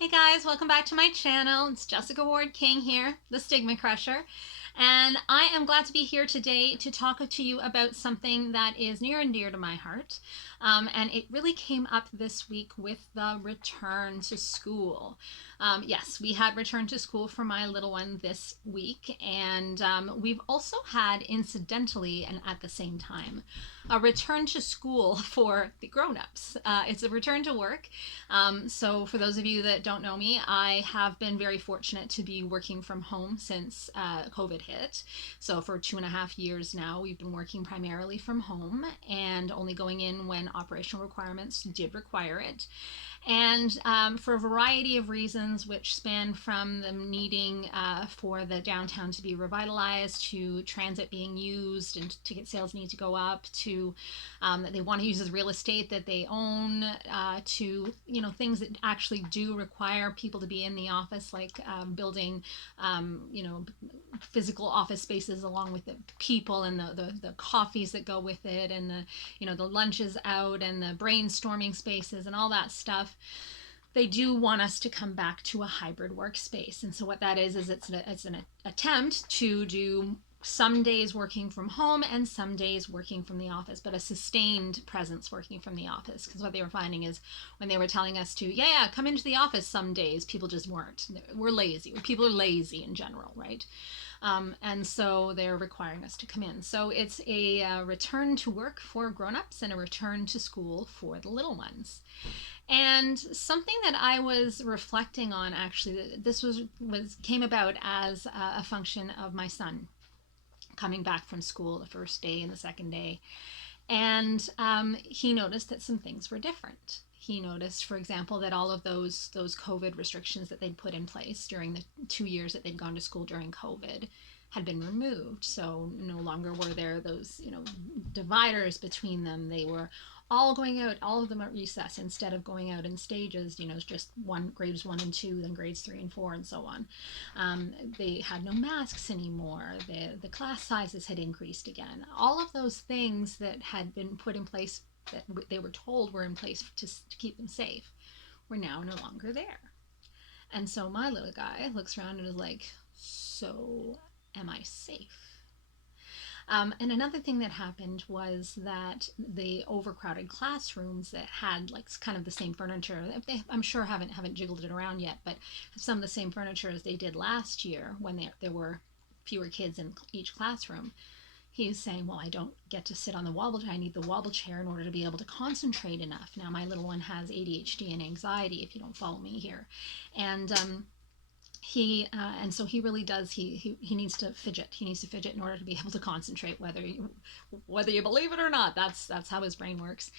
Hey guys, welcome back to my channel. It's Jessica Ward King here, the StigmaCrusher, and I am glad to be here today to talk to you about something that is near and dear to my heart. And it really came up this week with the return to school. Yes, we had return to school for my little one this week, and we've also had, incidentally and at the same time, a return to school for the grown-ups. It's a return to work. So for those of you that don't know me, I have been very fortunate to be working from home since COVID hit. So for 2.5 years now, we've been working primarily from home and only going in when operational requirements did require it. And for a variety of reasons, which span from them needing for the downtown to be revitalized, to transit being used and ticket sales need to go up, to that they want to use as real estate that they own, to things that actually do require people to be in the office, like building physical office spaces along with the people and the coffees that go with it, and the lunches out and the brainstorming spaces and all that stuff. They do want us to come back to a hybrid workspace. And so what that is it's an attempt to do some days working from home and some days working from the office, but a sustained presence working from the office. Because what they were finding is when they were telling us to, come into the office some days, people just weren't. We're lazy. People are lazy in general, right? And so they're requiring us to come in. So it's a return to work for grown-ups and a return to school for the little ones. And something that I was reflecting on, actually, this came about as a function of my son coming back from school the first day and the second day. And he noticed that some things were different. He noticed, for example, that all of those COVID restrictions that they'd put in place during the 2 years that they'd gone to school during COVID had been removed. So no longer were there those, dividers between them. They were all going out, all of them at recess, instead of going out in stages, just grades 1 and 2, then grades 3 and 4, and so on. They had no masks anymore. The class sizes had increased again. All of those things that had been put in place, that they were told were in place to keep them safe, were now no longer there. And so my little guy looks around and is like, so am I safe? And another thing that happened was that the overcrowded classrooms that had like kind of the same furniture, I'm sure haven't jiggled it around yet, but some of the same furniture as they did last year when there were fewer kids in each classroom. He's saying, well, I don't get to sit on the wobble chair. I need the wobble chair in order to be able to concentrate enough. Now, my little one has ADHD and anxiety, if you don't follow me here. And and so he really does, he needs to fidget. He needs to fidget in order to be able to concentrate, whether you believe it or not. That's how his brain works.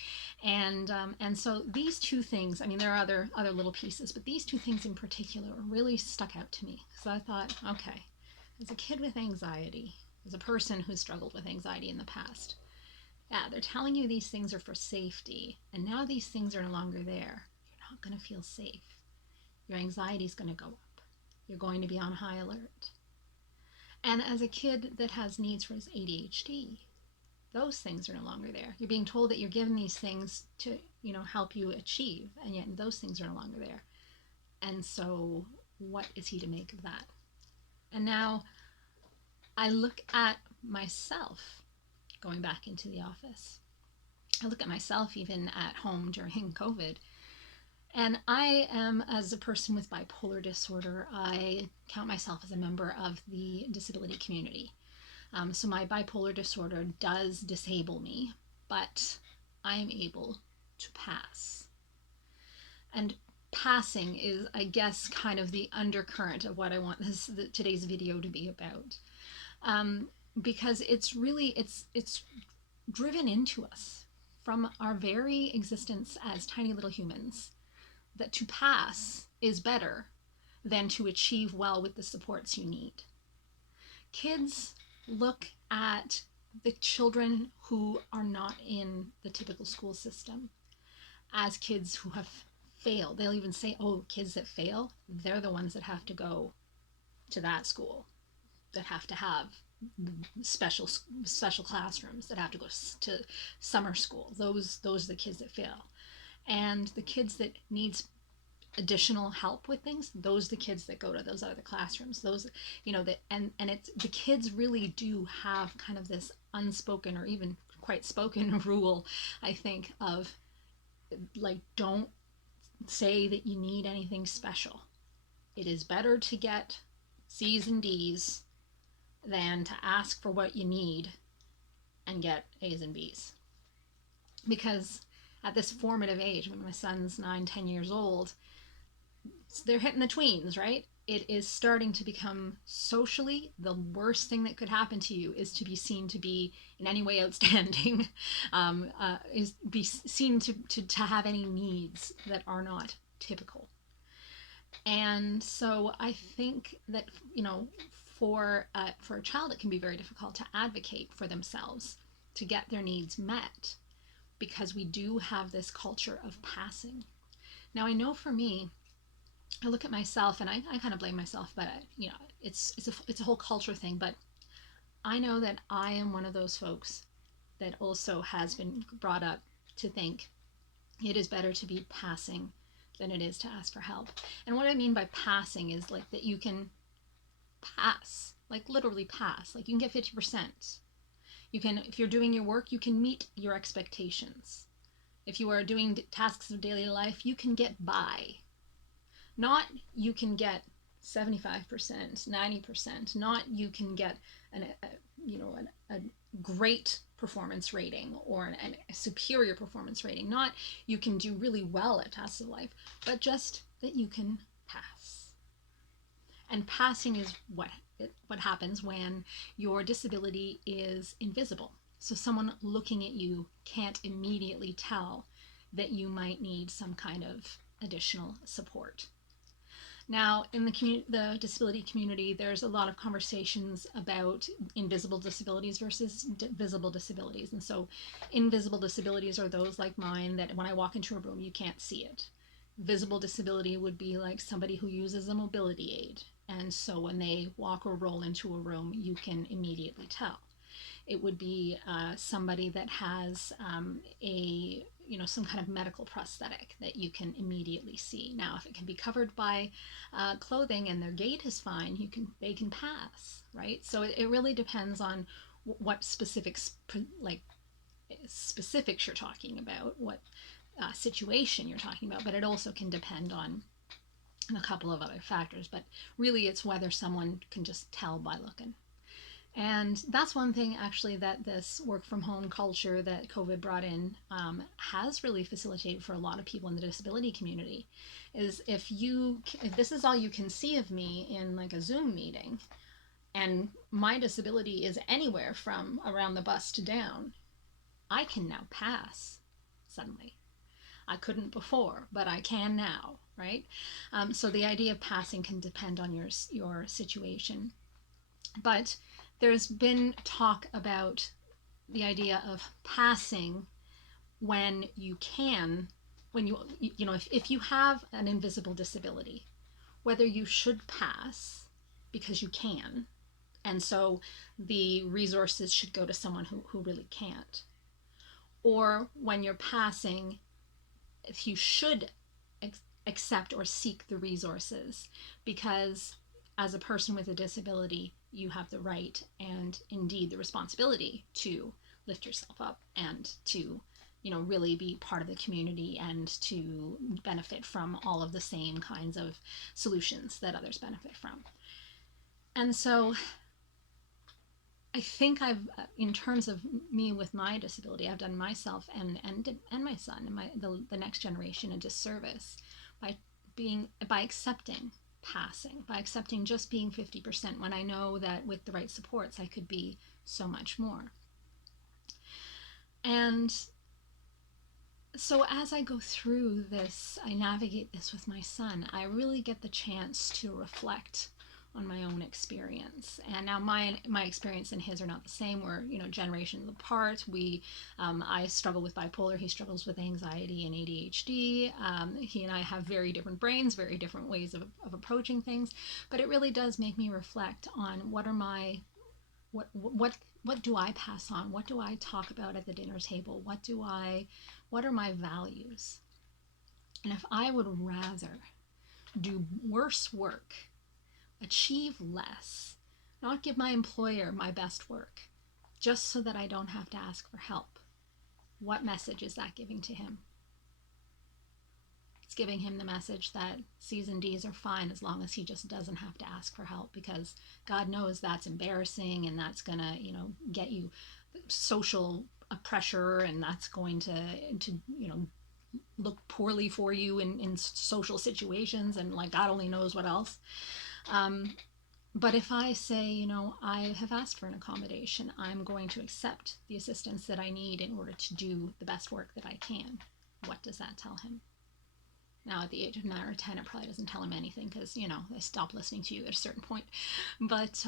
And so these two things, I mean, there are other little pieces, but these two things in particular really stuck out to me. So I thought, okay, as a kid with anxiety, as a person who's struggled with anxiety in the past, they're telling you these things are for safety, and now these things are no longer there. You're not going to feel safe. Your anxiety is going to go up. You're going to be on high alert. And as a kid that has needs for his ADHD, those things are no longer there. You're being told that you're given these things to, help you achieve, and yet those things are no longer there. And so what is he to make of that? And now I look at myself going back into the office. I look at myself even at home during COVID. And I am, as a person with bipolar disorder, I count myself as a member of the disability community. So my bipolar disorder does disable me, but I am able to pass. And passing is, I guess, kind of the undercurrent of what I want today's video to be about. Because it's really, it's driven into us from our very existence as tiny little humans, that to pass is better than to achieve well with the supports you need. Kids look at the children who are not in the typical school system as kids who have failed. They'll even say, oh, kids that fail, they're the ones that have to go to that school, that have to have special classrooms, that have to go to summer school. Those are the kids that fail. And the kids that needs additional help with things, those are the kids that go to those other classrooms. Those, that, and it's, the kids really do have kind of this unspoken or even quite spoken rule, I think, of like, don't say that you need anything special. It is better to get C's and D's than to ask for what you need and get A's and B's. Because at this formative age, when my son's 9, 10 years old, they're hitting the tweens, right? It is starting to become socially the worst thing that could happen to you is to be seen to be in any way outstanding, is be seen to have any needs that are not typical. And so I think that, for a child, it can be very difficult to advocate for themselves, to get their needs met, because we do have this culture of passing. Now, I know for me, I look at myself and I kind of blame myself, but it's a whole culture thing. But I know that I am one of those folks that also has been brought up to think it is better to be passing than it is to ask for help. And what I mean by passing is like that you can pass, like literally pass, like you can get 50%. You can, if you're doing your work, you can meet your expectations. If you are doing tasks of daily life, you can get by. Not you can get 75%, 90%, not you can get a great performance rating or a superior performance rating, not you can do really well at tasks of life, but just that you can pass. And passing is what happens when your disability is invisible. So someone looking at you can't immediately tell that you might need some kind of additional support. Now, in the disability community, there's a lot of conversations about invisible disabilities versus visible disabilities. And so invisible disabilities are those like mine that when I walk into a room, you can't see it. Visible disability would be like somebody who uses a mobility aid. And so when they walk or roll into a room, you can immediately tell. It would be somebody that has some kind of medical prosthetic that you can immediately see. Now, if it can be covered by clothing and their gait is fine, they can pass, right? So it really depends on what specifics you're talking about, what situation you're talking about, but it also can depend on a couple of other factors. But really, it's whether someone can just tell by looking. And that's one thing actually that this work from home culture that COVID brought in has really facilitated for a lot of people in the disability community, is if this is all you can see of me in like a Zoom meeting, and my disability is anywhere from around the bust to down, I can now pass suddenly. I couldn't before, but I can now, right? So the idea of passing can depend on your situation. But there's been talk about the idea of passing when you can, if you have an invisible disability, whether you should pass because you can, and so the resources should go to someone who really can't, or when you're passing, if you should accept or seek the resources, because as a person with a disability, you have the right and indeed the responsibility to lift yourself up and to, really be part of the community and to benefit from all of the same kinds of solutions that others benefit from. And so I think in terms of me with my disability, I've done myself and my son and the next generation a disservice by accepting passing, by accepting just being 50% when I know that with the right supports I could be so much more. And so as I go through this, I navigate this with my son, I really get the chance to reflect on my own experience. And now my experience and his are not the same. We're generations apart. I struggle with bipolar. He struggles with anxiety and ADHD. He and I have very different brains, very different ways of approaching things. But it really does make me reflect on what do I pass on? What do I talk about at the dinner table? What are my values? And if I would rather do worse work, achieve less, not give my employer my best work, just so that I don't have to ask for help. What message is that giving to him? It's giving him the message that C's and D's are fine as long as he just doesn't have to ask for help, because God knows that's embarrassing, and that's gonna, get you social pressure, and that's going to look poorly for you in social situations, and like God only knows what else. But if I say, I have asked for an accommodation, I'm going to accept the assistance that I need in order to do the best work that I can, what does that tell him? Now, at the age of 9 or 10, it probably doesn't tell him anything, because, they stop listening to you at a certain point. But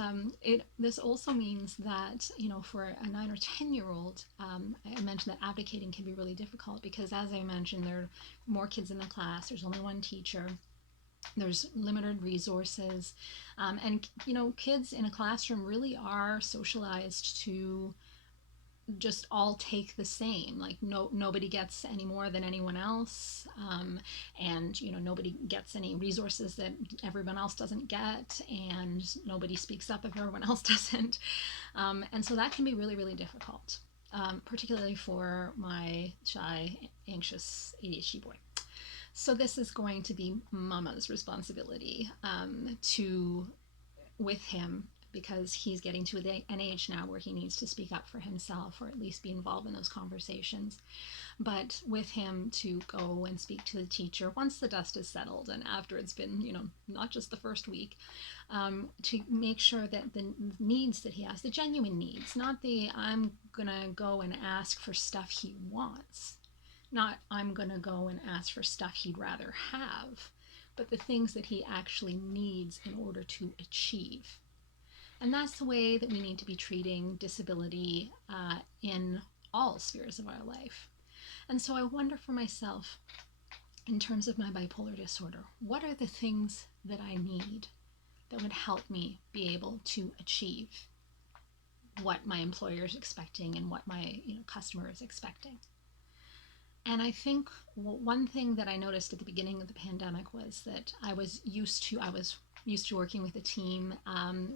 this also means that, for a 9 or 10-year-old, I mentioned that abdicating can be really difficult, because, as I mentioned, there are more kids in the class, there's only one teacher, there's limited resources, and, kids in a classroom really are socialized to just all take the same, like nobody gets any more than anyone else, and nobody gets any resources that everyone else doesn't get, and nobody speaks up if everyone else doesn't, and so that can be really, really difficult, particularly for my shy, anxious ADHD boy. So this is going to be mama's responsibility, with him, because he's getting to an age now where he needs to speak up for himself, or at least be involved in those conversations. But with him to go and speak to the teacher once the dust is settled, and after it's been, not just the first week, to make sure that the needs that he has, the genuine needs, not the I'm gonna go and ask for stuff he wants, not I'm gonna go and ask for stuff he'd rather have, but the things that he actually needs in order to achieve. And that's the way that we need to be treating disability in all spheres of our life. And so I wonder for myself, in terms of my bipolar disorder, what are the things that I need that would help me be able to achieve what my employer is expecting and what my customer is expecting? And I think one thing that I noticed at the beginning of the pandemic was that I was used to working with a team.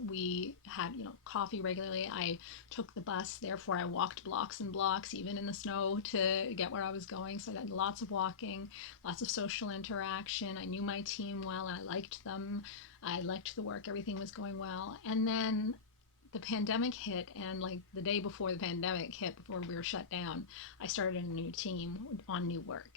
We had, coffee regularly. I took the bus, therefore I walked blocks and blocks, even in the snow, to get where I was going. So I did lots of walking, lots of social interaction. I knew my team well, and I liked them. I liked the work. Everything was going well. And then the pandemic hit, and like the day before the pandemic hit, before we were shut down, I started a new team on new work.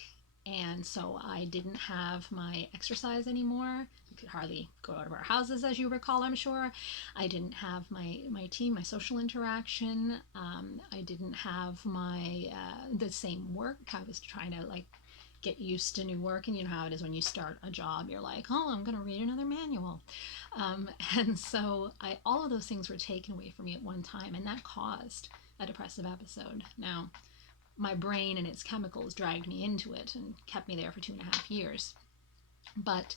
And so I didn't have my exercise anymore. We could hardly go out of our houses, as you recall, I'm sure. I didn't have my team, my social interaction. I didn't have my the same work. I was trying to get used to new work, and you know how it is when you start a job, you're like, oh, I'm going to read another manual, and so all of those things were taken away from me at one time, and that caused a depressive episode. Now, my brain and its chemicals dragged me into it and kept me there for 2.5 years, but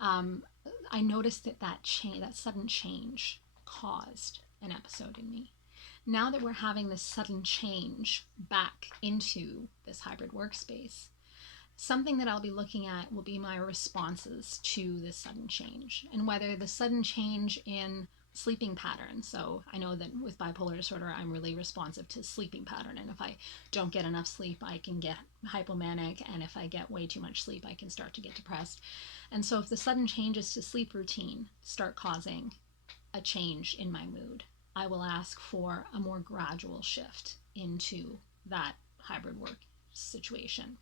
I noticed that sudden change caused an episode in me. Now that we're having this sudden change back into this hybrid workspace, something that I'll be looking at will be my responses to this sudden change, and whether the sudden change in sleeping pattern. So I know that with bipolar disorder, I'm really responsive to sleeping pattern, and if I don't get enough sleep, I can get hypomanic, and if I get way too much sleep, I can start to get depressed. And so if the sudden changes to sleep routine start causing a change in my mood, I will ask for a more gradual shift into that hybrid work situation.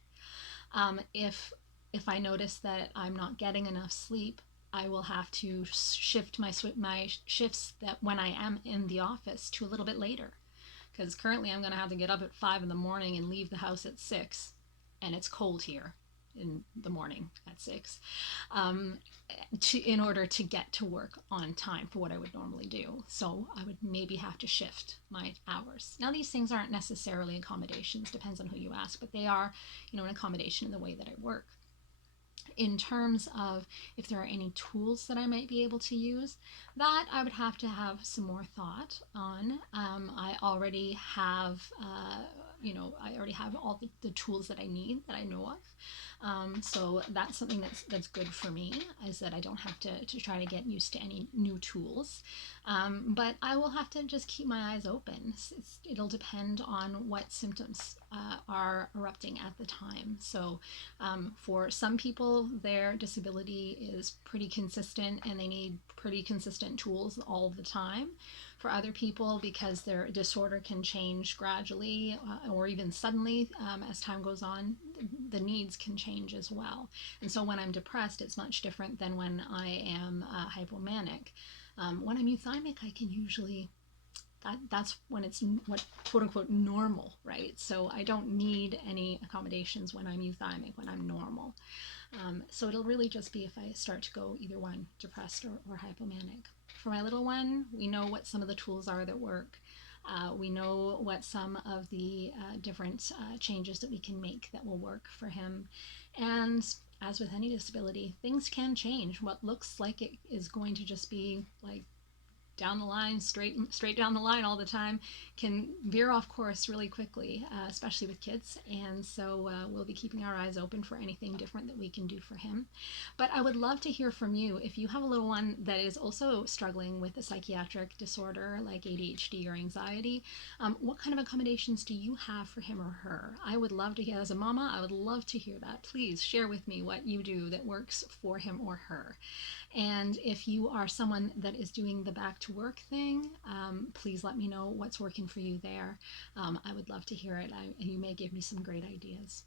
If I notice that I'm not getting enough sleep, I will have to shift my shifts that when I am in the office to a little bit later, because currently I'm going to have to get up at 5 in the morning and leave the house at 6, and it's cold here in the morning at 6, in order to get to work on time for what I would normally do. So I would maybe have to shift my hours. Now, these things aren't necessarily accommodations, depends on who you ask, but they are, an accommodation in the way that I work. In terms of if there are any tools that I might be able to use, that I would have to have some more thought on. I already have I already have all the tools that I need, that I know of. So that's something that's good for me, is that I don't have to try to get used to any new tools. But I will have to just keep my eyes open. It'll depend on what symptoms are erupting at the time. So for some people, their disability is pretty consistent and they need pretty consistent tools all the time. For other people, because their disorder can change gradually or even suddenly as time goes on, the needs can change as well. And so when I'm depressed, it's much different than when I am hypomanic. When I'm euthymic, I can usually that's when it's what quote unquote normal, right? So I don't need any accommodations when I'm euthymic, when I'm normal. So it'll really just be if I start to go either one, depressed or hypomanic. For my little one, we know what some of the tools are that work. We know what some of the different changes that we can make that will work for him. And as with any disability, things can change. What looks like it is going to just be like down the line, straight down the line all the time, can veer off course really quickly, especially with kids. And so we'll be keeping our eyes open for anything different that we can do for him. But I would love to hear from you if you have a little one that is also struggling with a psychiatric disorder like ADHD or anxiety. What kind of accommodations do you have for him or her? I would love to hear, as a mama, I would love to hear that. Please share with me what you do that works for him or her. And if you are someone that is doing the back to work thing, please let me know what's working for you there. I would love to hear it. You may give me some great ideas.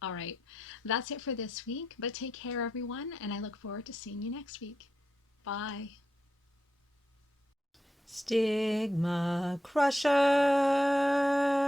All right, that's it for this week, but take care, everyone, and I look forward to seeing you next week. Bye. StigmaCrusher.